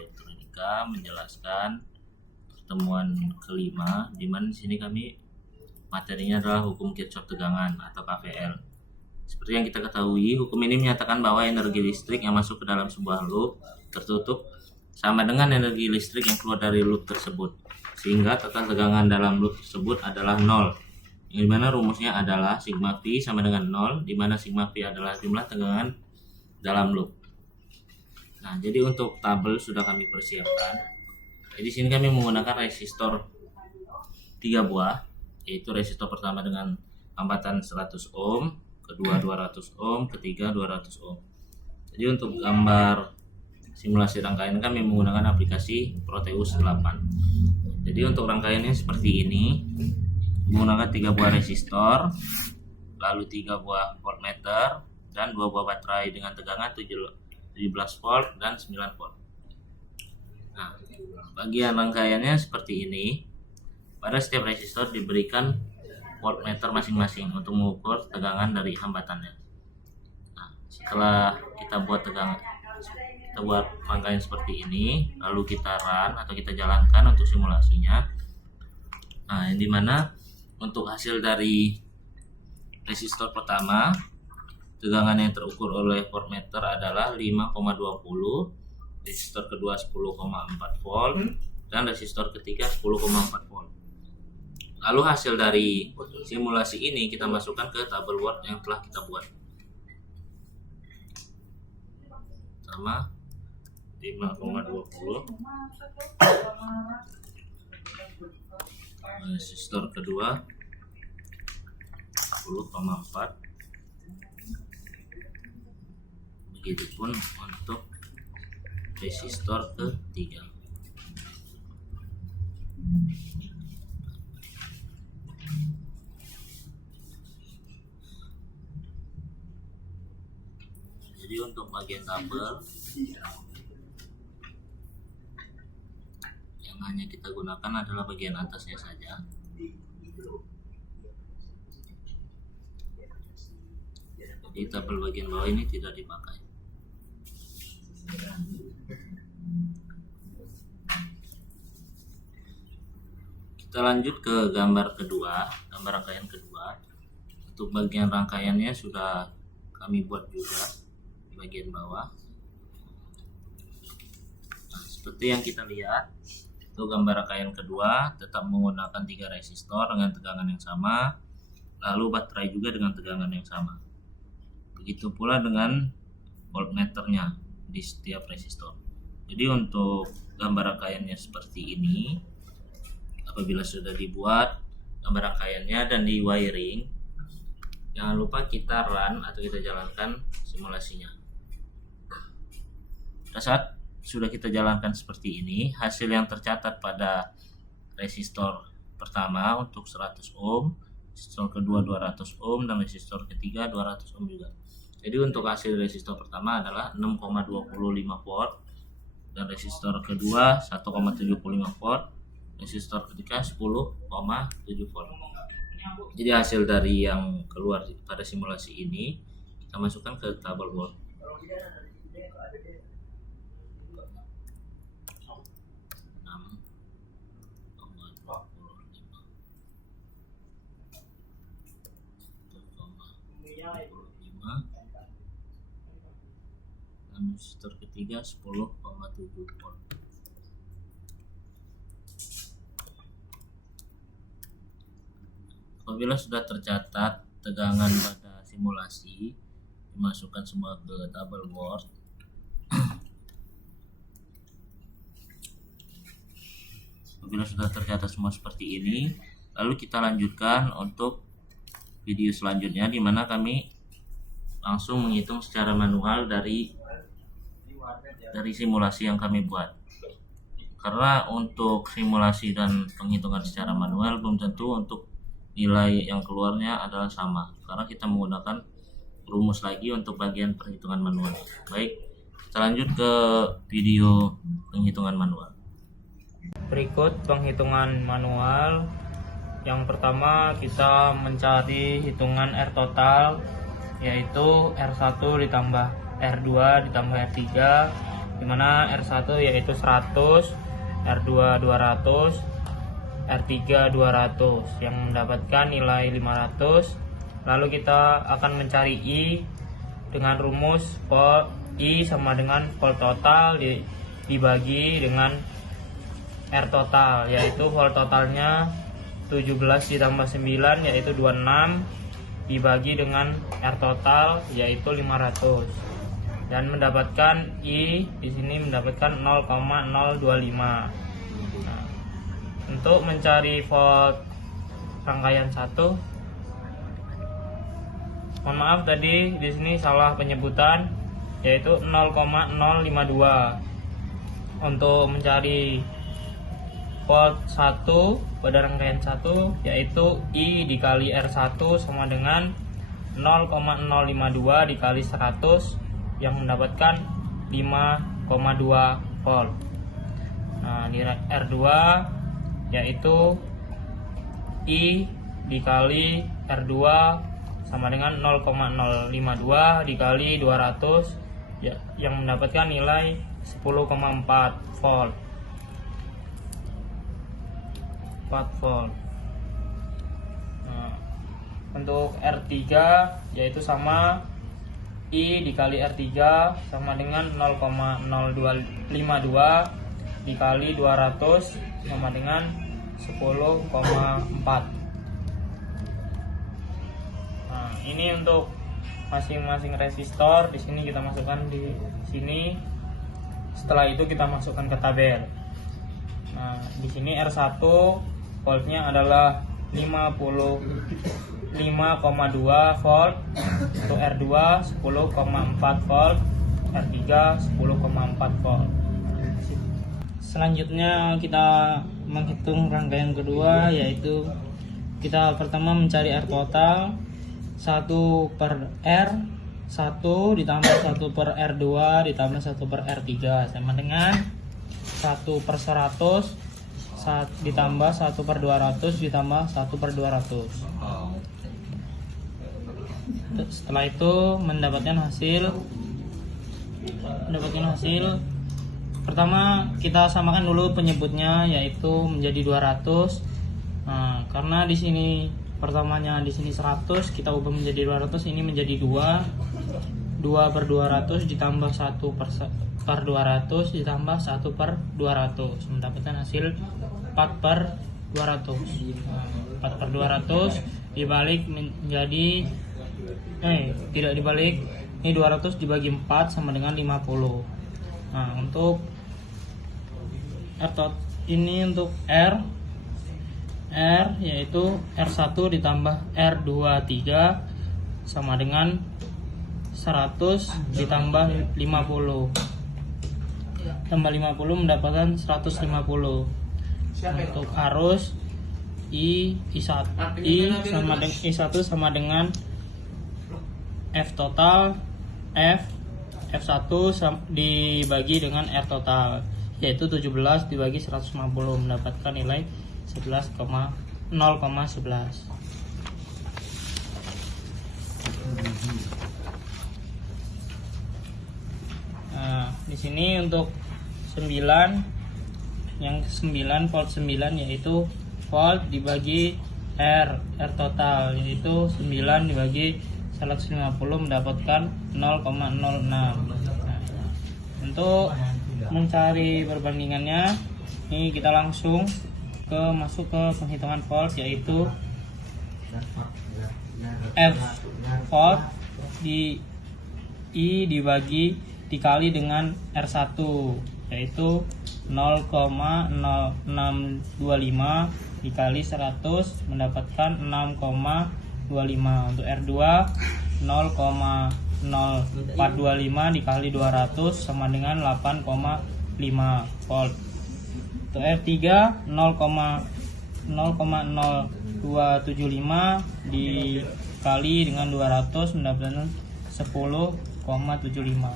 Elektronika menjelaskan pertemuan kelima, di mana di sini kami materinya adalah hukum Kirchhoff tegangan atau KVL. Seperti yang kita ketahui, hukum ini menyatakan bahwa energi listrik yang masuk ke dalam sebuah loop tertutup sama dengan energi listrik yang keluar dari loop tersebut, sehingga total tegangan dalam loop tersebut adalah 0, yang dimana rumusnya adalah sigma P sama dengan 0, dimana sigma P adalah jumlah tegangan dalam loop. Nah, jadi untuk tabel sudah kami persiapkan. Jadi di sini kami menggunakan resistor 3 buah, yaitu resistor pertama dengan hambatan 100 ohm, kedua 200 ohm, ketiga 200 ohm. Jadi untuk gambar simulasi rangkaian kami menggunakan aplikasi Proteus 8. Jadi untuk rangkaiannya seperti ini, menggunakan 3 buah resistor, lalu 3 buah voltmeter, dan 2 buah baterai dengan tegangan 17 volt dan 9 volt. Nah, bagian rangkaiannya seperti ini. Pada setiap resistor diberikan voltmeter masing-masing untuk mengukur tegangan dari hambatannya. Nah, setelah kita buat rangkaian seperti ini, lalu kita run atau kita jalankan untuk simulasinya. Nah, yang dimana untuk hasil dari resistor pertama, tegangan yang terukur oleh voltmeter adalah 5,20, resistor kedua 10,4 volt, dan resistor ketiga 10,4 volt. Lalu hasil dari simulasi ini kita masukkan ke tabel Word yang telah kita buat. Sama 5,20, resistor kedua 10,4, begitupun untuk resistor ketiga. Jadi untuk bagian tabel yang hanya kita gunakan adalah bagian atasnya saja. Jadi tabel bagian bawah ini tidak dipakai. Kita lanjut ke gambar kedua, gambar rangkaian kedua. Untuk bagian rangkaiannya sudah kami buat juga di bagian bawah. Nah, seperti yang kita lihat, itu gambar rangkaian kedua tetap menggunakan 3 resistor dengan tegangan yang sama, lalu baterai juga dengan tegangan yang sama. Begitu pula dengan voltmeternya di setiap resistor. Jadi untuk gambar rangkaiannya seperti ini. Apabila sudah dibuat gambar rangkaiannya dan di wiring, jangan lupa kita run atau kita jalankan simulasinya. Pada saat sudah kita jalankan seperti ini, hasil yang tercatat pada resistor pertama untuk 100 ohm, resistor kedua 200 ohm, dan resistor ketiga 200 ohm juga. Jadi untuk hasil resistor pertama adalah 6,25 volt, dan resistor kedua 1,75 volt, resistor ketiga 10,7 volt. Jadi hasil dari yang keluar pada simulasi ini kita masukkan ke tabel Word. Resistor ketiga 10,7 volt. Apabila sudah tercatat tegangan pada simulasi, dimasukkan semua ke tabel Word. Apabila sudah tercatat semua seperti ini, lalu kita lanjutkan untuk video selanjutnya, di mana kami langsung menghitung secara manual dari simulasi yang kami buat. Karena untuk simulasi dan penghitungan secara manual belum tentu untuk nilai yang keluarnya adalah sama, karena kita menggunakan rumus lagi untuk bagian perhitungan manual. Baik, kita lanjut ke video penghitungan manual. Berikut penghitungan manual. Yang pertama kita mencari hitungan R total, yaitu R1 ditambah R2 ditambah R3 dimana R1 yaitu 100, R2 200, R3 200 yang mendapatkan nilai 500. Lalu kita akan mencari I dengan rumus I sama dengan volt total dibagi dengan R total, yaitu volt totalnya 17 ditambah 9 yaitu 26 dibagi dengan R total yaitu 500, dan mendapatkan I di sini mendapatkan 0,025. Nah, untuk mencari volt rangkaian 1, mohon maaf tadi di sini salah penyebutan, yaitu 0,052. Untuk mencari volt 1 pada rangkaian 1 yaitu I dikali R1 sama dengan 0,052 dikali 100 yang mendapatkan 5,2 volt. Nah, di R2 yaitu I dikali R2 sama dengan 0,052 dikali 200 yang mendapatkan nilai 10,4 volt. 4 volt. Nah, untuk R3 yaitu sama I dikali R3 sama dengan 0,0252 dikali 200 sama dengan 10,4. Nah, ini untuk masing-masing resistor. Di sini kita masukkan di sini. Setelah itu kita masukkan ke tabel. Nah, di sini R1 voltnya adalah 55,2 volt, untuk R2 10,4 volt, R3 10,4 volt. Selanjutnya kita menghitung rangkaian kedua, yaitu kita pertama mencari R total 1 per R1 ditambah 1 per R2 ditambah 1 per R3 sama dengan 1 per 100 ditambah 1 per 200 ditambah 1 per 200. Setelah itu mendapatkan hasil pertama kita samakan dulu penyebutnya, yaitu menjadi 200. Nah, karena di sini pertamanya di sini 100 kita ubah menjadi 200, ini menjadi 2 per 200 ditambah 1 per 200 ditambah 1 per 200 mendapatkan hasil 4 per 200. Nah, 4 per 200 dibalik menjadi tidak dibalik, ini 200 dibagi 4 sama dengan 50. Nah, untuk ini untuk R yaitu R1 ditambah R23 sama dengan 100 ditambah 50 tambah 50 mendapatkan 150. Untuk arus I1 sama dengan F total F1 dibagi dengan R total, yaitu 17 dibagi 150 mendapatkan nilai 0,11. Nah, di sini untuk 9 volt 9 yaitu volt dibagi R total, yaitu 9 dibagi 150 mendapatkan 0,06. Nah, untuk mencari perbandingannya, ini kita langsung masuk ke penghitungan volt, yaitu F volt di I dikali dengan R1 yaitu 0,0625 dikali 100 mendapatkan 6,25. Untuk R2 0,0425 dikali 200 sama dengan 8,5 volt. Untuk R3 0,0275 dikali dengan 200 mendapatkan 10,75.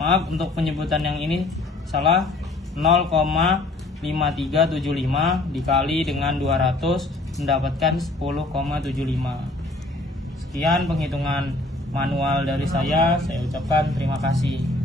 Maaf, untuk penyebutan yang ini salah. 0,5375 dikali dengan 200 mendapatkan 10,75. Sekian penghitungan manual dari saya ucapkan terima kasih.